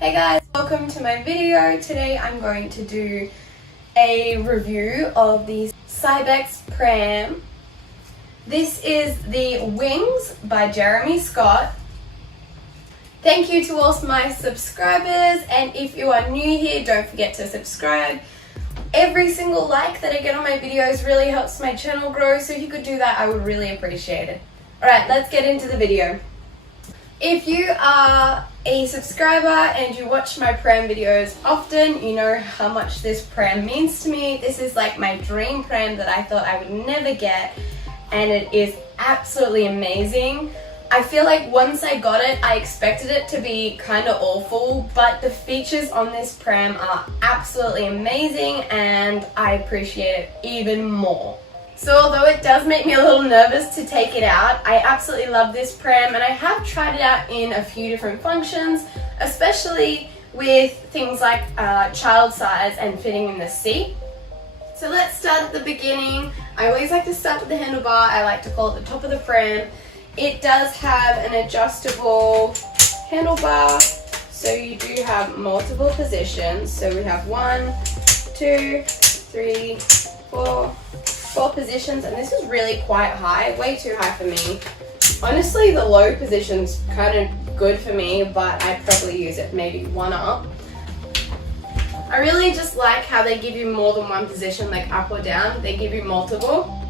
Hey guys, welcome to my video. Today I'm going to do a review of the Cybex Pram. This is the Wings by Jeremy Scott. Thank you to all my subscribers, and if you are new here, don't forget to subscribe. Every single like that I get on my videos really helps my channel grow, so if you could do that, I would really appreciate it. Alright, let's get into the video. If you are a subscriber and you watch my pram videos often, you know how much this pram means to me. This is like my dream pram that I thought I would never get, and it is absolutely amazing. I feel like once I got it, I expected it to be kind of awful, but the features on this pram are absolutely amazing and I appreciate it even more. So although it does make me a little nervous to take it out, I absolutely love this pram, and I have tried it out in a few different functions, especially with things like child size and fitting in the seat. So let's start at the beginning. I always like to start with the handlebar. I like to call it the top of the pram. It does have an adjustable handlebar, so you do have multiple positions. So we have 1, 2, 3, 4 positions, and this is really quite high, way too high for me. Honestly, the low position's kind of good for me, but I'd probably use it maybe 1 up. I really just like how they give you more than one position, like up or down. They give you multiple,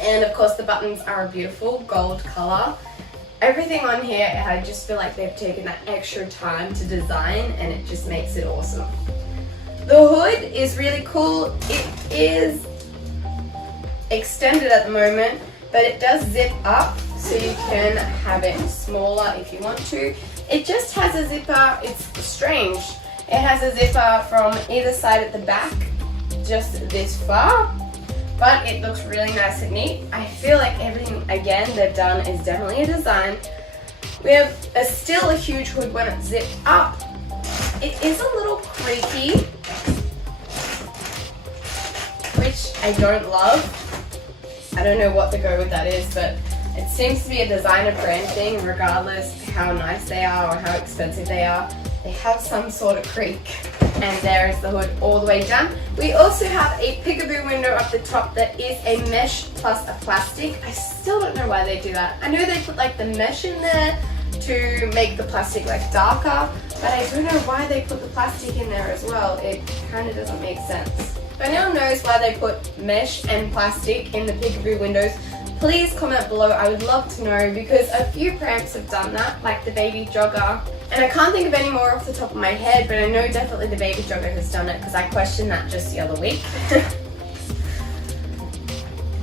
and of course the buttons are a beautiful gold color. Everything on here, I just feel like they've taken that extra time to design, and it just makes it awesome. The hood is really cool. It is extended at the moment, but it does zip up, so you can have it smaller if you want to. It just has a zipper. It's strange. It has a zipper from either side at the back, just this far, but it looks really nice and neat. I feel like everything, again, they've done is definitely a design. We have still a huge hood when it's zipped up. It is a little creaky, which I don't love. I don't know what the go with that is, but it seems to be a designer brand thing. Regardless how nice they are or how expensive they are, they have some sort of creak. And there is the hood all the way down. We also have a peekaboo window up the top that is a mesh plus a plastic. I still don't know why they do that. I know they put like the mesh in there to make the plastic like darker, but I don't know why they put the plastic in there as well. It kind of doesn't make sense. If anyone knows why they put mesh and plastic in the peekaboo windows, please comment below. I would love to know, because a few prams have done that, like the baby jogger. And I can't think of any more off the top of my head, but I know definitely the baby jogger has done it, because I questioned that just the other week.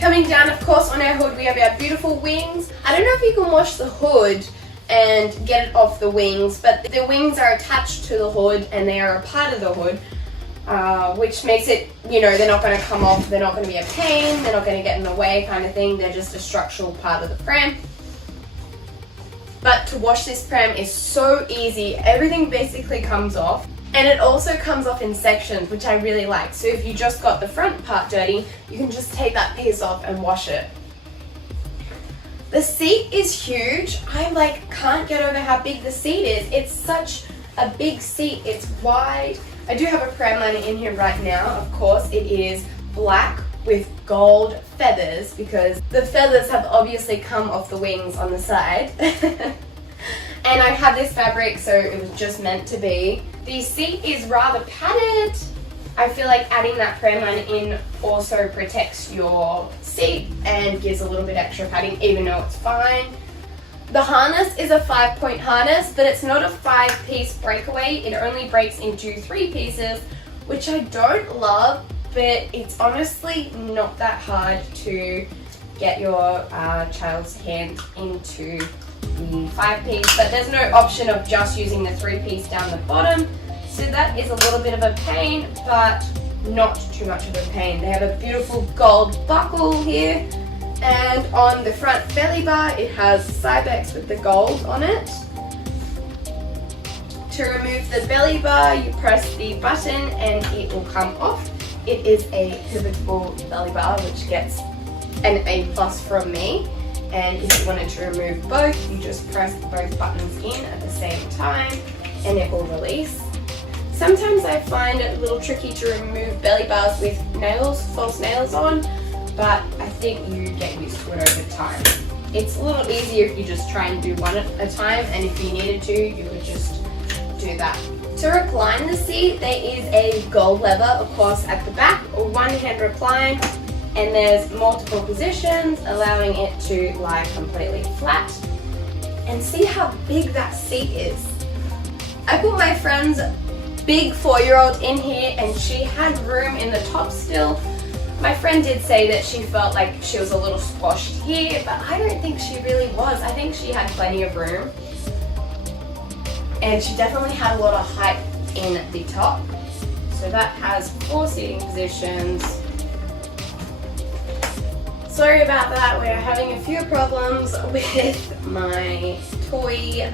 Coming down, of course, on our hood we have our beautiful wings. I don't know if you can wash the hood and get it off the wings, but the wings are attached to the hood and they are a part of the hood. Which makes it, you know, they're not going to come off, they're not going to be a pain, they're not going to get in the way kind of thing, they're just a structural part of the pram. But to wash this pram is so easy, everything basically comes off, and it also comes off in sections, which I really like. So if you just got the front part dirty, you can just take that piece off and wash it. The seat is huge. I can't get over how big the seat is. It's such a big seat, it's wide. I do have a pram liner in here right now. Of course, it is black with gold feathers because the feathers have obviously come off the wings on the side. And I had this fabric, so it was just meant to be. The seat is rather padded. I feel like adding that pram line in also protects your seat and gives a little bit extra padding, even though it's fine. The harness is a 5-point harness, but it's not a 5-piece breakaway. It only breaks into 3 pieces, which I don't love, but it's honestly not that hard to get your child's hand into the 5-piece, but there's no option of just using the 3-piece down the bottom, so that is a little bit of a pain, but not too much of a pain. They have a beautiful gold buckle here, and on the front belly bar it has Cybex with the gold on it. To remove the belly bar, you press the button and it will come off. It is a pivotable belly bar, which gets an A+ from me. And if you wanted to remove both, you just press both buttons in at the same time and it will release. Sometimes I find it a little tricky to remove belly bars with nails, false nails on, but I think you get used to it over time. It's a little easier if you just try and do one at a time, and if you needed to, you would just do that. To recline the seat, there is a gold lever, of course, at the back, or one hand recline. And there's multiple positions allowing it to lie completely flat. And see how big that seat is. I put my friend's big 4-year-old in here and she had room in the top still. My friend did say that she felt like she was a little squashed here, but I don't think she really was. I think she had plenty of room. And she definitely had a lot of height in the top. So that has 4 seating positions. Sorry about that, we're having a few problems with my toy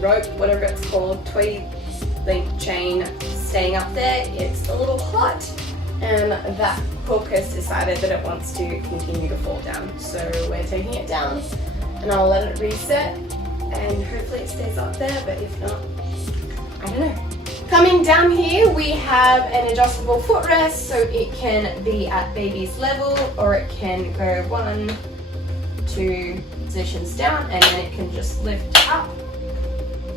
rope, whatever it's called, toy link chain staying up there. It's a little hot and that hook has decided that it wants to continue to fall down. So we're taking it down and I'll let it reset and hopefully it stays up there, but if not, I don't know. Coming down here, we have an adjustable footrest, so it can be at baby's level or it can go 1, 2 positions down and then it can just lift up.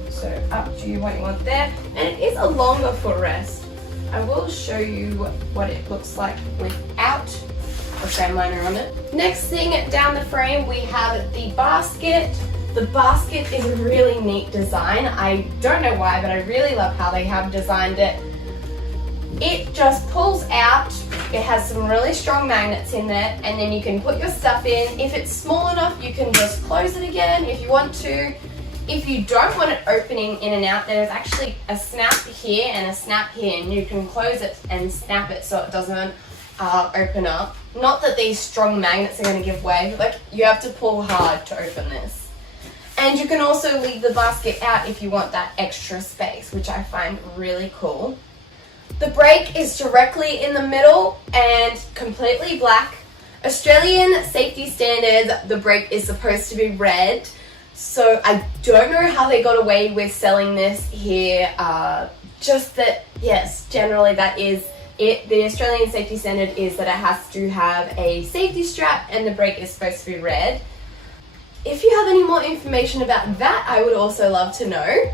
So up to you what you want there. And it is a longer footrest. I will show you what it looks like without a frame liner on it. Next thing down the frame, we have the basket. The basket is a really neat design. I don't know why, but I really love how they have designed it. It just pulls out. It has some really strong magnets in there, and then you can put your stuff in. If it's small enough, you can just close it again if you want to. If you don't want it opening in and out, there's actually a snap here and a snap here, and you can close it and snap it so it doesn't open up. Not that these strong magnets are going to give way, like you have to pull hard to open this. And you can also leave the basket out if you want that extra space, which I find really cool. The brake is directly in the middle and completely black. Australian safety standards, the brake is supposed to be red. So I don't know how they got away with selling this here. Just that, yes, generally that is it. The Australian safety standard is that it has to have a safety strap and the brake is supposed to be red. If you have any more information about that, I would also love to know.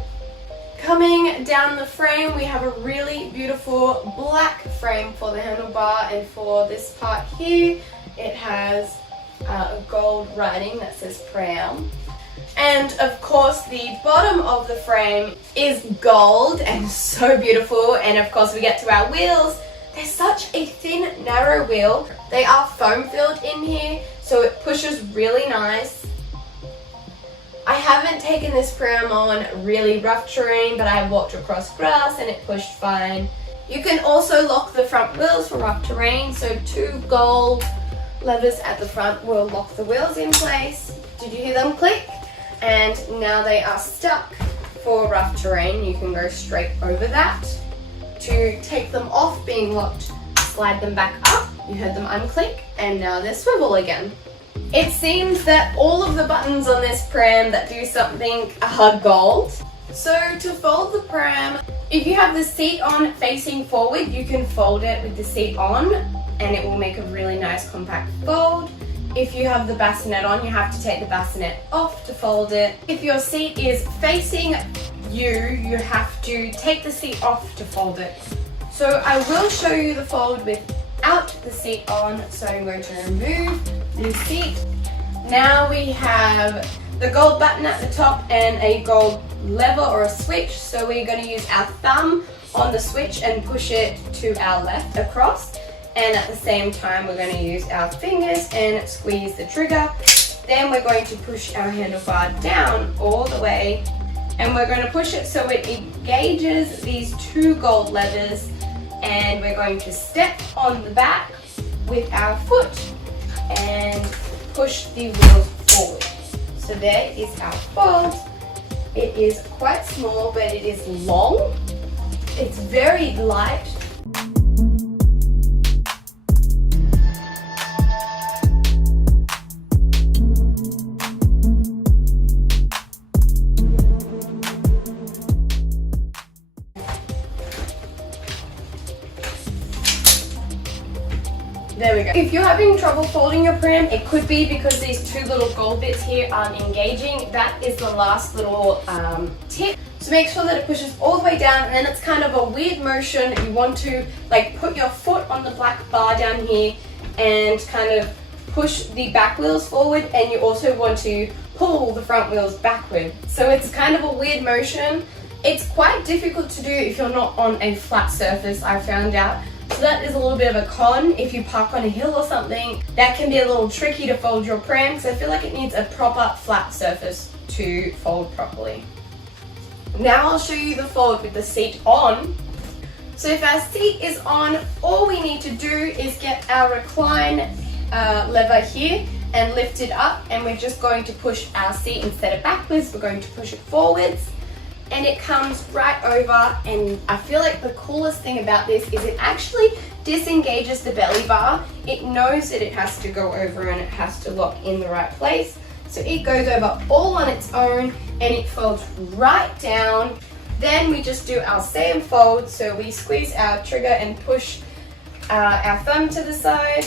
Coming down the frame, we have a really beautiful black frame for the handlebar, and for this part here, it has a gold writing that says Pram. And of course, the bottom of the frame is gold and so beautiful. And of course, we get to our wheels. They're such a thin, narrow wheel. They are foam filled in here, so it pushes really nice. I haven't taken this pram on really rough terrain, but I have walked across grass and it pushed fine. You can also lock the front wheels for rough terrain, so 2 gold levers at the front will lock the wheels in place. Did you hear them click? And now they are stuck for rough terrain. You can go straight over that. To take them off being locked, slide them back up. You heard them unclick, and now they're swivel again. It seems that all of the buttons on this pram that do something are gold. So to fold the pram, if you have the seat on facing forward, you can fold it with the seat on. and it will make a really nice compact fold. If you have the bassinet on, you have to take the bassinet off to fold it. If your seat is facing you, you have to take the seat off to fold it. So I will show you the fold without the seat on. So I'm going to remove the seat. Now we have the gold button at the top and a gold lever or a switch. So we're going to use our thumb on the switch and push it to our left across. And at the same time, we're going to use our fingers and squeeze the trigger. Then we're going to push our handlebar down all the way. And we're going to push it so it engages these two gold levers. And we're going to step on the back with our foot and push the wheels forward. So there is our fold. It is quite small, but it is long. It's very light. There we go. If you're having trouble folding your pram, it could be because these two little gold bits here aren't engaging. That is the last little tip. So make sure that it pushes all the way down, and then it's kind of a weird motion. You want to like put your foot on the black bar down here and kind of push the back wheels forward, and you also want to pull the front wheels backward. So it's kind of a weird motion. It's quite difficult to do if you're not on a flat surface, I found out. So that is a little bit of a con. If you park on a hill or something, that can be a little tricky to fold your pram, because I feel like it needs a proper flat surface to fold properly. Now I'll show you the fold with the seat on. So if our seat is on, all we need to do is get our recline lever here and lift it up, and we're just going to push our seat instead of backwards, we're going to push it forwards. And it comes right over, and I feel like the coolest thing about this is it actually disengages the belly bar. It knows that it has to go over and it has to lock in the right place. So it goes over all on its own and it folds right down. Then we just do our same fold. So we squeeze our trigger and push our thumb to the side.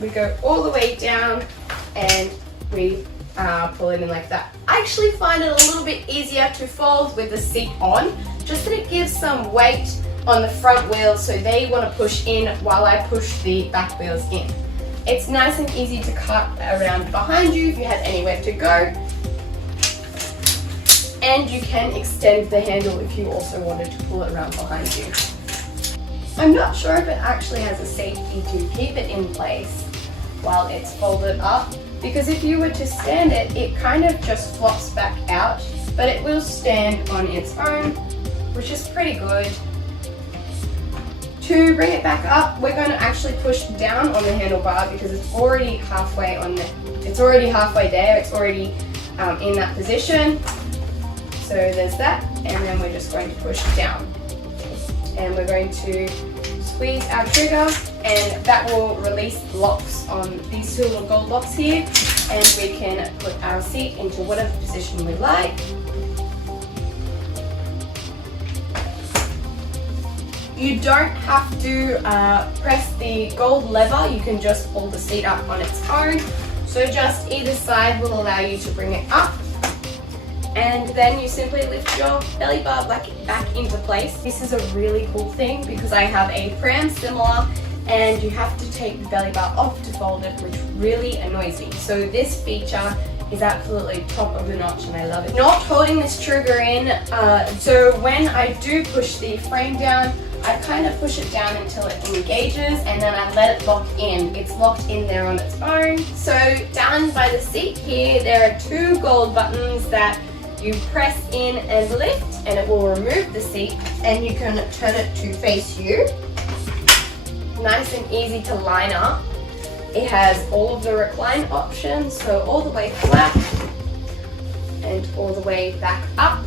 We go all the way down and we pull it in like that. I actually find it a little bit easier to fold with the seat on, just that it gives some weight on the front wheels so they want to push in while I push the back wheels in. It's nice and easy to cut around behind you if you have anywhere to go. And you can extend the handle if you also wanted to pull it around behind you. I'm not sure if it actually has a safety to keep it in place while it's folded up, because if you were to stand it, it kind of just flops back out, but it will stand on its own, which is pretty good. To bring it back up, we're going to actually push down on the handlebar because it's already halfway it's already halfway there, it's already in that position. So there's that, and then we're just going to push down. And we're going to squeeze our trigger, and that will release locks on these two little gold locks here, and we can put our seat into whatever position we like. You don't have to press the gold lever, you can just pull the seat up on its own. So just either side will allow you to bring it up. And then you simply lift your belly bar back into place. This is a really cool thing because I have a pram similar, and you have to take the belly bar off to fold it, which really annoys me. So this feature is absolutely top of the notch and I love it. Not holding this trigger in, so when I do push the frame down, I kind of push it down until it engages, and then I let it lock in. It's locked in there on its own. So down by the seat here, there are two gold buttons that you press in and lift, and it will remove the seat, and you can turn it to face you. Nice and easy to line up. It has all of the recline options, so all the way flat and all the way back up.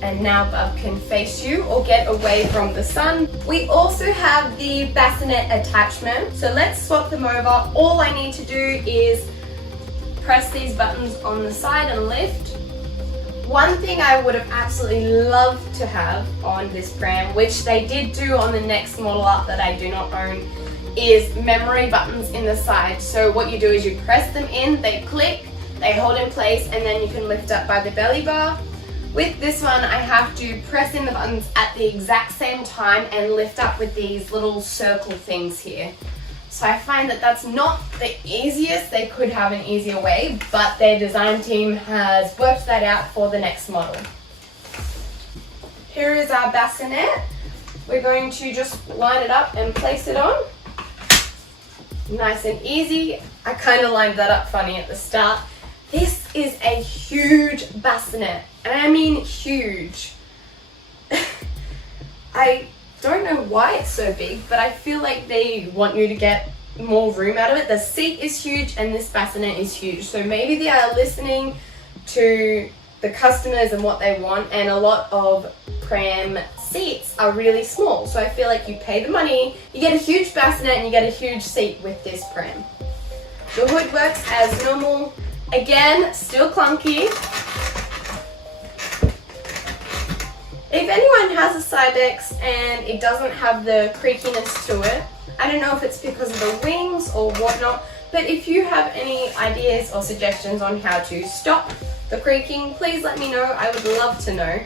And now Bub can face you or get away from the sun. We also have the bassinet attachment, so let's swap them over. All I need to do is press these buttons on the side and lift, One thing I would have absolutely loved to have on this pram, which they did do on the next model up that I do not own, is memory buttons in the side. So what you do is you press them in, they click, they hold in place, and then you can lift up by the belly bar. With this one, I have to press in the buttons at the exact same time and lift up with these little circle things here. So I find that that's not the easiest. They could have an easier way, but their design team has worked that out for the next model. Here is our bassinet. We're going to just line it up and place it on. Nice and easy. I kind of lined that up funny at the start. This is a huge bassinet, and I mean huge. I don't know why it's so big, but I feel like they want you to get more room out of it. The seat is huge and this bassinet is huge, so maybe they are listening to the customers and what they want, and a lot of pram seats are really small, so I feel like you pay the money, you get a huge bassinet and you get a huge seat with this pram. The hood works as normal. Again, still clunky. If anyone has a Cybex and it doesn't have the creakiness to it, I don't know if it's because of the wings or whatnot, but if you have any ideas or suggestions on how to stop the creaking, please let me know. I would love to know.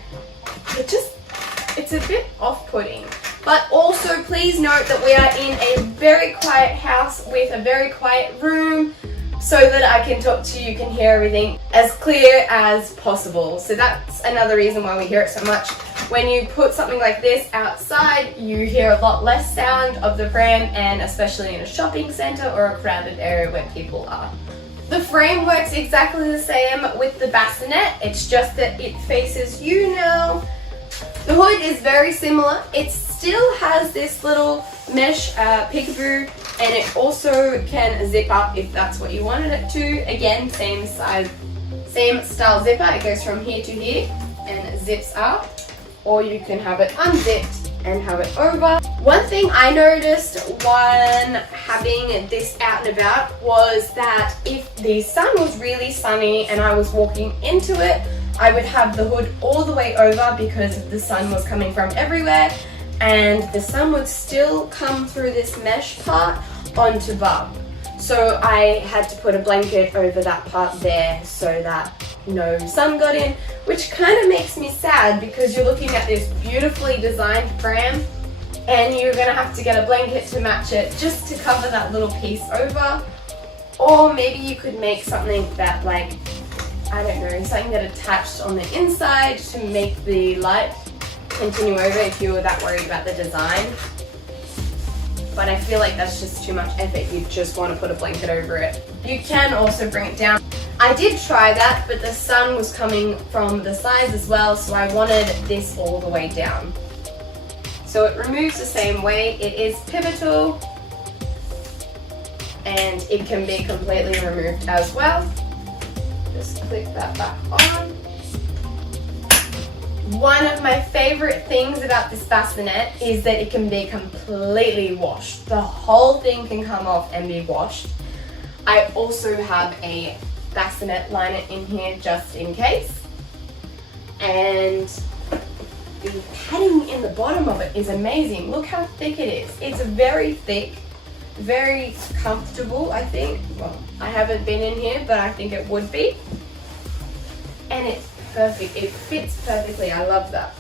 It's a bit off-putting. But also please note that we are in a very quiet house with a very quiet room, so that I can talk to you, can hear everything as clear as possible. So that's another reason why we hear it so much. When you put something like this outside, you hear a lot less sound of the pram, and especially in a shopping centre or a crowded area where people are. The frame works exactly the same with the bassinet, it's just that it faces you now. The hood is very similar. It still has this little mesh peekaboo, and it also can zip up if that's what you wanted it to. Again, same size, same style zipper. It goes from here to here and zips up, or you can have it unzipped and have it over. One thing I noticed when having this out and about was that if the sun was really sunny and I was walking into it, I would have the hood all the way over because the sun was coming from everywhere, and the sun would still come through this mesh part onto Bub. So I had to put a blanket over that part there so that no sun got in, which kind of makes me sad because you're looking at this beautifully designed pram and you're gonna have to get a blanket to match it just to cover that little piece over. Or maybe you could make something that, like, I don't know, something that attached on the inside to make the light continue over if you were that worried about the design. But I feel like that's just too much effort. You just want to put a blanket over it. You can also bring it down. I did try that, but the sun was coming from the sides as well, so I wanted this all the way down. So it removes the same way. It is pivotal, and it can be completely removed as well. Just click that back on. One of my favorite things about this bassinet is that it can be completely washed. The whole thing can come off and be washed. I also have a bassinet liner in here just in case. And the padding in the bottom of it is amazing. Look how thick it is. It's very thick, very comfortable, I think. Well, I haven't been in here, but I think it would be. And it's perfect. It fits perfectly. I love that.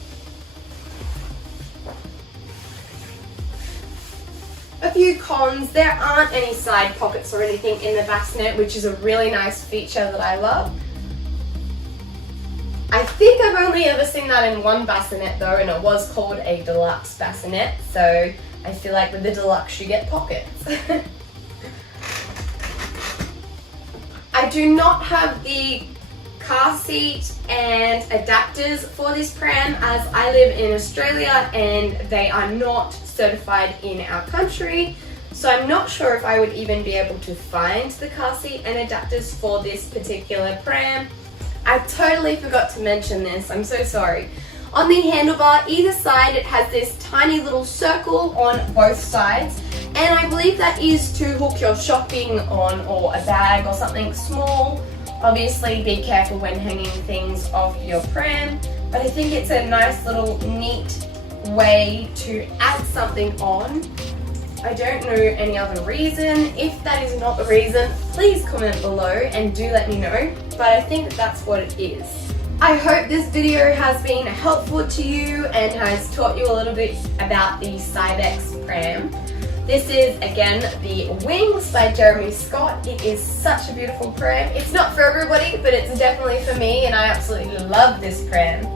A few cons. There aren't any side pockets or anything in the bassinet, which is a really nice feature that I love. I think I've only ever seen that in one bassinet though, and it was called a deluxe bassinet, so I feel like with the deluxe you get pockets. I do not have the car seat and adapters for this pram, as I live in Australia and they are not certified in our country, so I'm not sure if I would even be able to find the car seat and adapters for this particular pram. I totally forgot to mention this, I'm so sorry. On the handlebar, either side, it has this tiny little circle on both sides, and I believe that is to hook your shopping on, or a bag or something small Obviously be careful when hanging things off your pram, but I think it's a nice little neat way to add something on. I don't know any other reason. If that is not the reason, please comment below and do let me know, but I think that's what it is. I hope this video has been helpful to you and has taught you a little bit about the Cybex pram. This is, again, the Wings by Jeremy Scott. It is such a beautiful pram. It's not for everybody, but it's definitely for me, and I absolutely love this pram.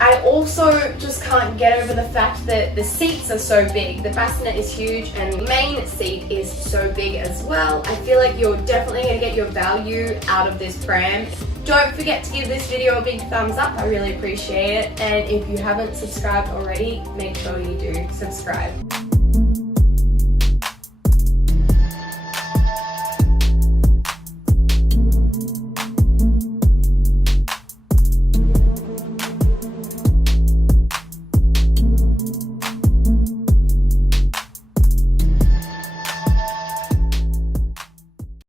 I also just can't get over the fact that the seats are so big. The bassinet is huge and the main seat is so big as well. I feel like you're definitely going to get your value out of this pram. Don't forget to give this video a big thumbs up, I really appreciate it. And if you haven't subscribed already, make sure you do subscribe.